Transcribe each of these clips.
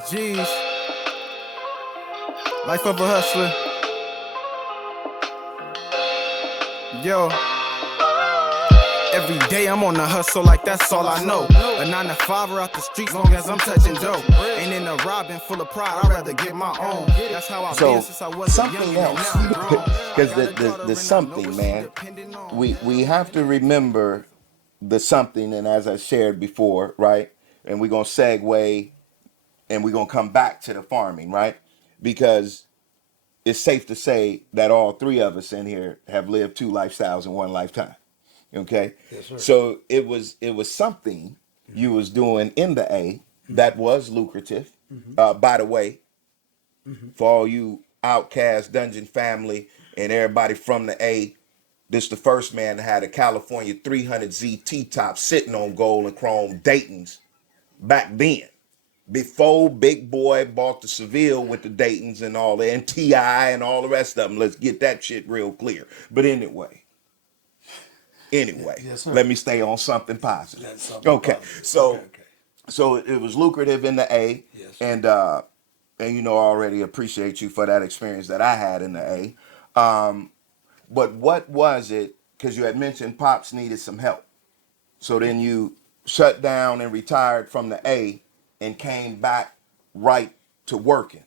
Jeez, life of a hustler. Yo, every day I'm on the hustle like that's all I know. A 9 to 5 out the streets long as I'm touching dough. Ain't in a robbing full of pride, I'd rather get my own. That's how I've been since I was a Something youngin' and else, now I'm grown. because the something, man, we have to remember the something, and as I shared before, right? And we're gonna segue, and we're gonna come back to the farming, right? Because it's safe to say that all three of us in here have lived two lifestyles in one lifetime. Okay, Yes, sir. so it was something you was doing in the A that was lucrative. By the way, for all you outcast dungeon family and everybody from the A, this the first man that had a California 300Z T-top sitting on gold and chrome Dayton's back then. Before Big Boy bought the Seville with the Daytons and all the NTI and all the rest of them. Let's get that shit real clear. But anyway, Yes, sir. let me stay on something positive. That's something Okay, positive. so Okay. so it was lucrative in the A, Yes. and you know I already appreciate you for that experience that I had in the A. But what was it? Because you had mentioned Pops needed some help, so then you shut down and retired from the A and came back right to working.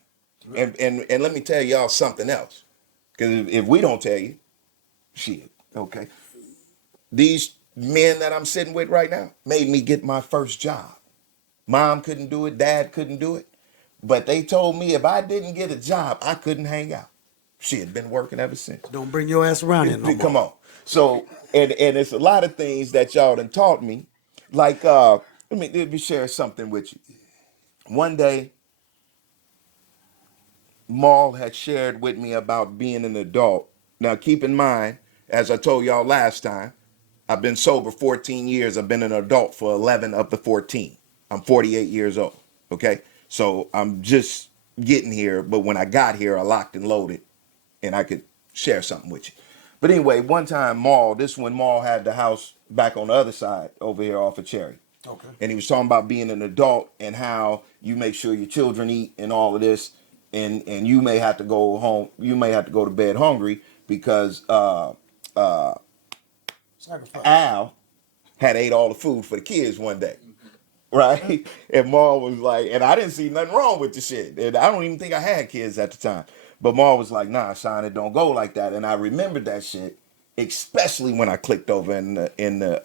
And let me tell y'all something else, because if we don't tell you, shit, okay. These men that I'm sitting with right now made me get my first job. Mom couldn't do it, dad couldn't do it. But they told me if I didn't get a job, I couldn't hang out. She had been working ever since. Don't bring your ass around here no more. Come on. So, and it's a lot of things that y'all done taught me. Like, let me share something with you. One day, Maul had shared with me about being an adult. Now, keep in mind, as I told y'all last time, I've been sober 14 years. I've been an adult for 11 of the 14. I'm 48 years old. Okay. So I'm just getting here. But when I got here, I locked and loaded and I could share something with you. But anyway, one time, when Maul had the house back on the other side over here off of Cherry. Okay. And he was talking about being an adult and how you make sure your children eat and all of this. And you may have to go home. You may have to go to bed hungry because Sacrifice. Al had ate all the food for the kids one day, right? And Ma was like, and I didn't see nothing wrong with the shit. And I don't even think I had kids at the time. But Ma was like, nah, son, it don't go like that. And I remembered that shit, especially when I clicked over into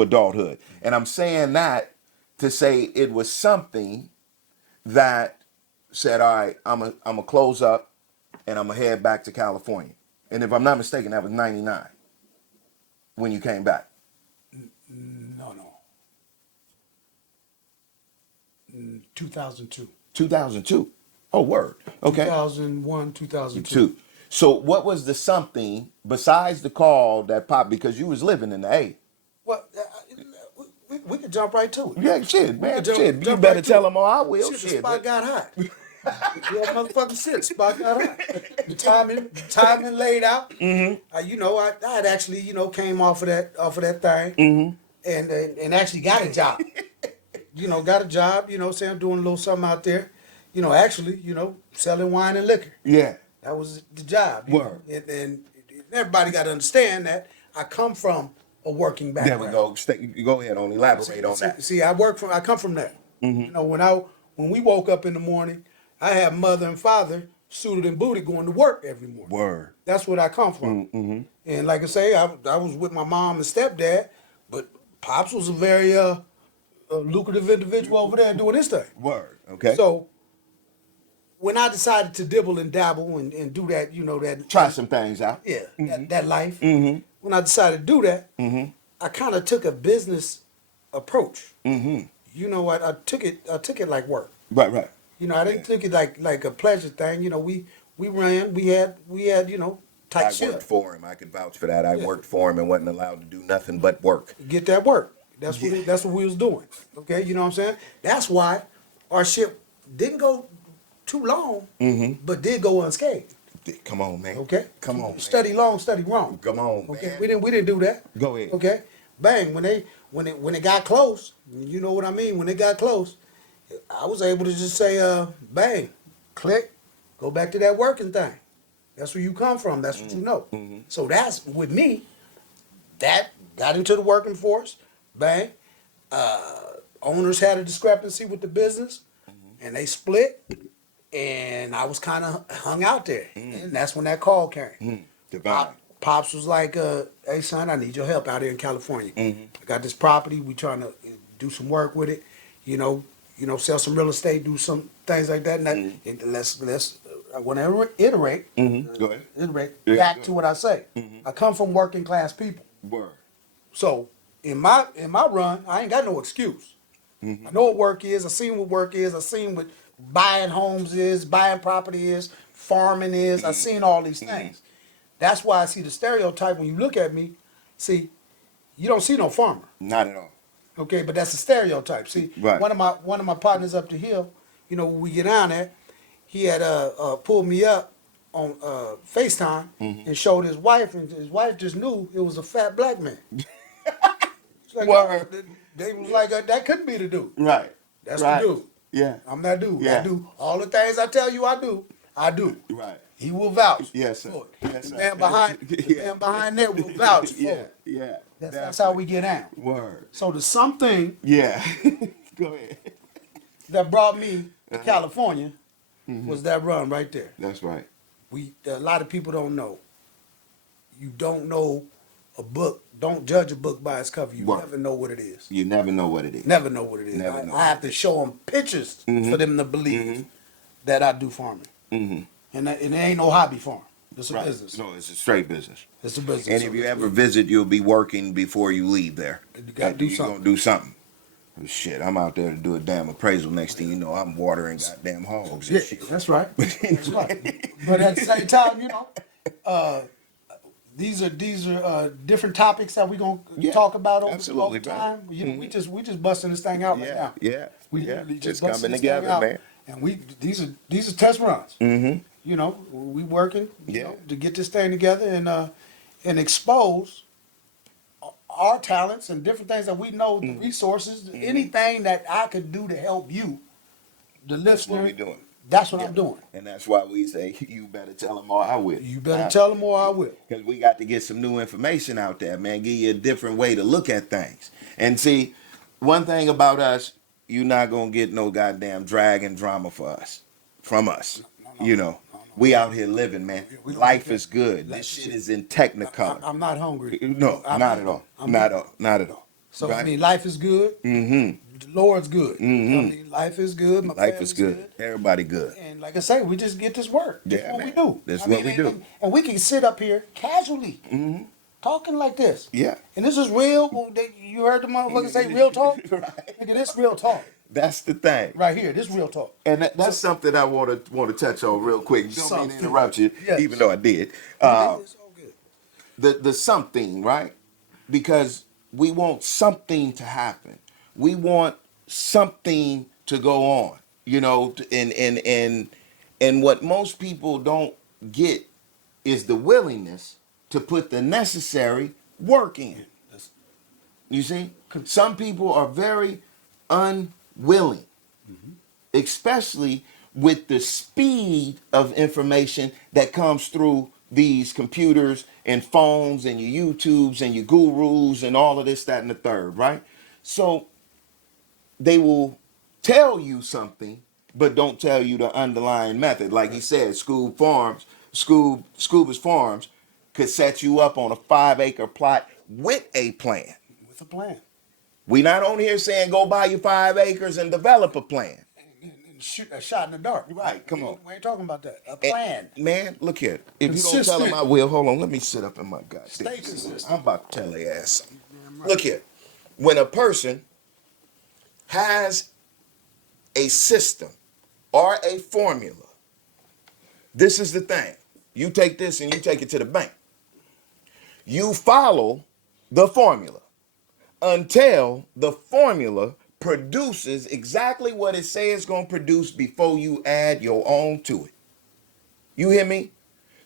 adulthood. And I'm saying that to say it was something that said, all right, I'm a close up and I'm gonna head back to California. And if I'm not mistaken, that was 99 when you came back. No. 2002. 2002. Oh, word. Okay. 2001, 2002. Two. So what was the something besides the call that popped because you was living in the A? Well, we could jump right to it. Yeah, shit, man. Jump- Shit. You jump better right to tell it. them all I will. Shit, the Shit. spot got hot. Yeah, motherfucking shit, the spot got hot. The timing laid out. Mm-hmm. I had actually, came off of that thing, and actually got a job. Got a job. Saying doing a little something out there. Actually, selling wine and liquor. Yeah. That was the job. Word. And everybody got to understand that I come from a working There background. we go. Go ahead. Elaborate on that. See, I come from there. When we woke up in the morning, I had mother and father suited and booted going to work every morning. Word. That's where I come from. And like I say, I was with my mom and stepdad, but Pops was a very lucrative individual over there doing his thing. Word. Okay. So when I decided to dibble and dabble and do that, that try some things out. yeah, that life. When I decided to do that, I kind of took a business approach. You know what? I took it like work. Right. I didn't take it like a pleasure thing. We ran, we had tight I shit. worked for him. I could vouch for that. I worked for him and wasn't allowed to do nothing but work. Get that work. That's what we was doing. Okay, you know what I'm saying? That's why our shit didn't go too long, but did go unscathed. Come on, man. Okay, Come on, man. Study long, study wrong. Come on, Okay, man. we didn't do that. Go ahead. Okay, bang. When it got close, you know what I mean. When it got close, I was able to just say, bang, click, go back to that working thing. That's where you come from. That's what you know. So that's with me. That got into the working force. Bang. Owners had a discrepancy with the business, and they split. And I was kind of hung out there, and that's when that call came. Divine. Pops was like, "Hey son, I need your help out here in California. I got this property. We trying to do some work with it. Sell some real estate, do some things like that. And let's. I want to iterate. Go ahead. Iterate Yeah, back go to what I say. I come from working class people, Word. so in my run, I ain't got no excuse. I know what work is. I seen what work is. I seen what buying homes is, buying property is, farming is. I seen all these things. That's why I see the stereotype when you look at me. See, you don't see no farmer. Not at all. Okay, but that's a stereotype. See, Right. one of my partners up the hill, when we get down there, he had pulled me up on FaceTime and showed his wife, and his wife just knew it was a fat black man. It's like, Word. they was like, that couldn't be the dude. Right. That's right. the dude. Yeah. I'm that dude. Yeah. I do all the things I tell you I do. I do. Right. He will vouch. Yes, sir. For it. Yes, The sir. man behind, the man behind there will vouch for Yeah. it. Yeah. That's how we get down. Word. So the something Yeah. Go ahead. that brought me to California was that run right there. That's right. A lot of people don't know. You don't know a book. Don't judge a book by its cover. You Word. never know what it is. You never know what it is. Never know what it is. Never know. I have to show them pictures for them to believe that I do farming. And it ain't no hobby farm. It's a business. No, it's a straight business. It's a business. And So if you it's- ever visit, you'll be working before you leave there. You gotta do You're something. gonna do something. Oh, shit, I'm out there to do a damn appraisal. Next thing you know, I'm watering goddamn hogs and Yeah, shit. that's right. That's right. But at the same time, these are different topics that we're gonna talk about over absolutely, time. man. We just busting this thing out right Yeah, now. yeah, We yeah. literally It's just busting coming this thing together, out. man. And these are test runs. We working to get this thing together and expose our talents and different things that we know, the resources, anything that I could do to help you, the That's what listener. we doing. That's what I'm doing. And that's why we say, you better tell them or I will. You better tell them or I will. Because we got to get some new information out there, man. Give you a different way to look at things. And see, one thing about us, you're not going to get no goddamn drag and drama from us. We out here living, man. We don't Life get is good. This shit is in technicolor. I'm not hungry. No, not at all. Not at all. So Right? I mean, life is good. The Lord's good. I mean, life is good. My Life is family's good. Everybody good. And like I say, we just get this work. That's Yeah, what man. we do. That's what we do. And we can sit up here casually, talking like this. Yeah. And this is real. You heard the motherfucker say real talk? Right. Nigga, this real talk. That's the thing. Right here. This real talk. And that's something I want to touch on real quick. Don't mean to Something. interrupt you, Yes. even though I did. It's all good. The something, right? Because we want something to happen. We want something to go on. And what most people don't get is the willingness to put the necessary work in. You see? Some people are very unwilling, especially with the speed of information that comes through these computers and phones and your YouTubes and your gurus and all of this, that, and the third, right? So they will tell you something, but don't tell you the underlying method. Like he said, Scuba's Farms could set you up on a 5-acre plot with a plan. With a plan. We not on here saying go buy you 5 acres and develop a plan. And shoot a shot in the dark. Right, come on. We ain't talking about that. A And, plan. man, look here. If you don't tell them Consistent. I will, hold on, let me sit up in my goddamn Stay seat. consistent. I'm about to tell their ass something. Look here. When a person has a system or a formula, this is the thing. You take this and you take it to the bank. You follow the formula until the formula produces exactly what it says it's going to produce before you add your own to it. You hear me?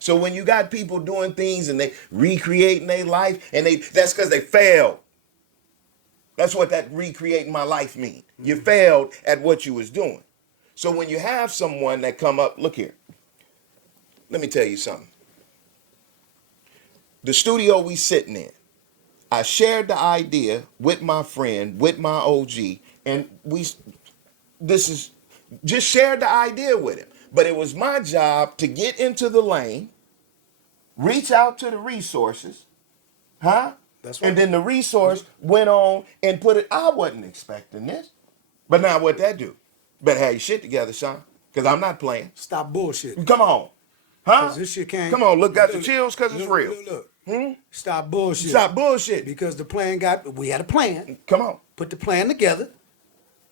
So when you got people doing things and they recreating their life and that's because they failed. That's what that recreating my life mean. You failed at what you was doing. So when you have someone that come up, look here. Let me tell you something. The studio we sitting in, I shared the idea with my friend, with my OG, and this is just shared the idea with him. But it was my job to get into the lane, reach out to the resources, huh? That's right. And then the resource went on and put it. I wasn't expecting this. But now what that do? Better have your shit together, Sean, because I'm not playing. Stop bullshit. Come on. Huh? 'Cause this shit can't. Come on, look, got the chills because it's real. Look. Stop bullshit. Stop bullshit. Because the plan we had a plan. Come on. Put the plan together.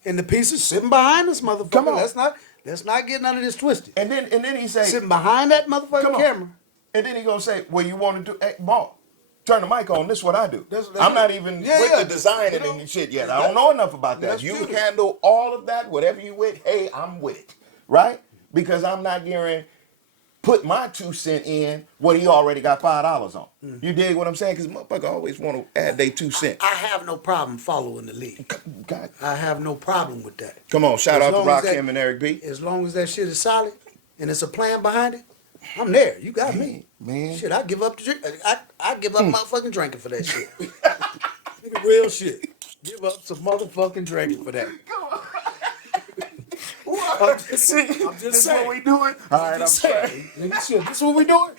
And the pieces sitting behind us, motherfucker. Come on. Let's not get none of this twisted. And then he say, Sitting behind that motherfucking camera. And then he gonna say, well, you want to do, hey, Ball, turn the mic on. This is what I do. That's I'm not even with the designing and shit yet. I don't know enough about that. You handle all of that, whatever you with. Hey, I'm with it, right? Because I'm not gearing put my 2 cents in what he already got $5 on. You dig what I'm saying? Because motherfucker always want to add their 2 cents. I have no problem following the lead. God. I have no problem with that. Come on, shout out to Rakim and Eric B. As long as that shit is solid and it's a plan behind it, I'm there. You got me. Man. Shit, I give up the drink. I give up motherfucking drinking for that shit. Nigga, real shit. Give up some motherfucking drinking for that. I'm just This saying. what we doing? All right, I'm saying. Nigga, shit, this what we doing?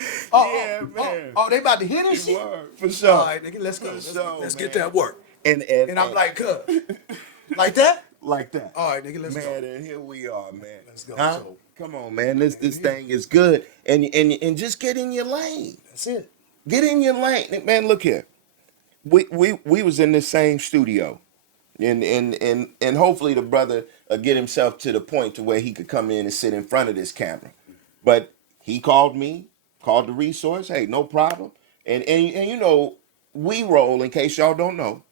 Man. Oh, they about to hit this shit? Word, for sure. All right, nigga, let's go. Let's get that work. And I'm like, cuz. Like that? like that. All right, nigga, let's go. Man, and here we are, man. Let's go. Huh? So, come on, man. This thing is good. And just get in your lane. that's it. Get in your lane. Man, look here. We was in this same studio. And hopefully the brother get himself to the point to where he could come in and sit in front of this camera. But he called me, called the resource. Hey, no problem. And you know, we roll, in case y'all don't know.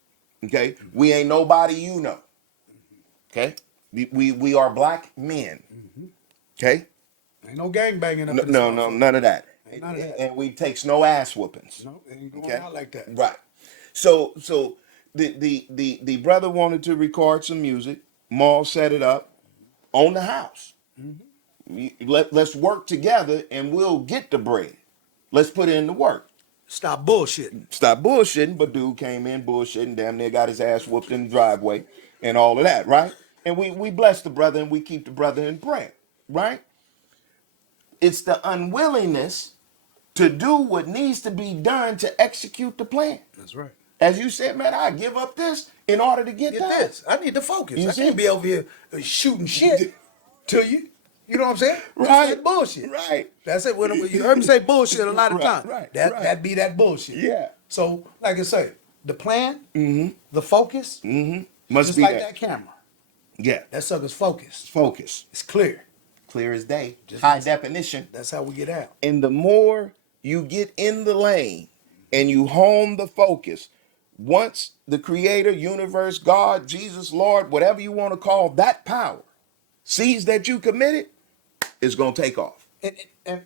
Okay? We ain't nobody you know. Okay? We are black men. Okay? Ain't no gangbanging up in this No, motherfucker. none of that. Ain't none of that. And we takes no ass whoopings. No, it ain't going Okay? out like that. Right. So the brother wanted to record some music. Maul set it up on the house. Let's work together and we'll get the bread. Let's put in the work. Stop bullshitting. Stop bullshitting, but dude came in bullshitting, damn near got his ass whooped in the driveway and all of that, right? And we bless the brother and we keep the brother in prayer, right? It's the unwillingness to do what needs to be done to execute the plan. That's right. As you said, man, I give up this in order to get Get that. this. I need to focus. You I see? can't be over here shooting shit to you. You know what I'm saying? That's Right. that bullshit. Right. That's it. When you heard me say bullshit a lot of Right, times. right, That right. that be that bullshit. Yeah. So, like I say, the plan, the focus, Must just be like that. that camera. Yeah. That sucker's focused. Focus. It's clear. Clear as day. Just High like- definition. That's how we get out. And the more you get in the lane and you hone the focus, once the creator, universe, God, Jesus, Lord, whatever you want to call that power, sees that you committed, it's going to take off. And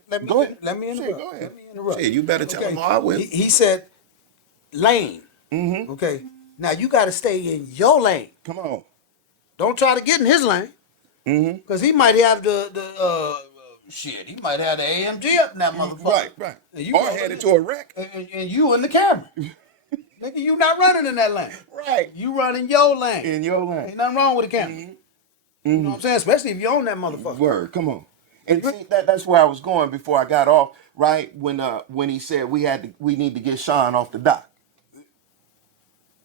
let me Go ahead. Let me Shit, interrupt. go ahead. Let me interrupt. Shit, you better tell him I will. He said lane. Okay. Now you got to stay in your lane. Come on. Don't try to get in his lane. Because he might have the shit. He might have the AMG up in that motherfucker. Right. And you Or over headed there. to a wreck. And you in the camera. Nigga, you not running in that lane. Right. You running your lane. In your Ain't lane. nothing wrong with the camera. You know what I'm saying? Especially if you own that motherfucker. Word, come on. And see, that's where I was going before I got off, right? When he said we need to get Sean off the dock.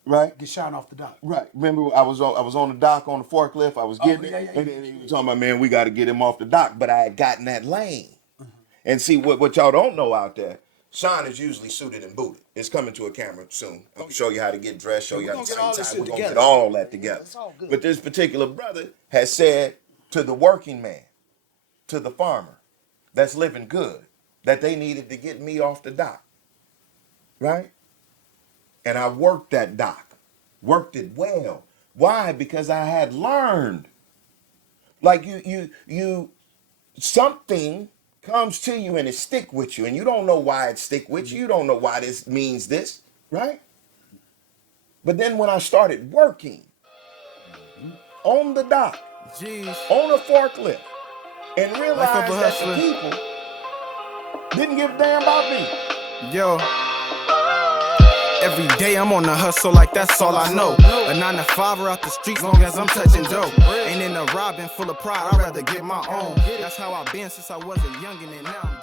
Right? Get shot off the dock. Right. Remember I was on the dock on the forklift, I was getting yeah, it, yeah, and then he was talking about, man, we got to get him off the dock, but I had gotten that lane. And see what y'all don't know out there, Sean is usually suited and booted. It's coming to a camera soon. I'll show you how to get dressed, show you how to get all this time. shit We're gonna together. get all that together. That's all good. But this particular brother has said to the working man, to the farmer that's living good, that they needed to get me off the dock. Right? And I worked that dock. Worked it well. Why? Because I had learned. Like you something comes to you and it stick with you, and you don't know why it stick with you. You don't know why this means this, right? But then when I started working on the dock, Jeez. on a forklift, and realized Life of a that the hustler. people didn't give a damn about me. Yo. Every day I'm on the hustle like that's all I know. A 9 to 5 out the streets long as I'm touching dough. Ain't in a robbing full of pride, I'd rather get my own. That's how I've been since I was a youngin' and now I'm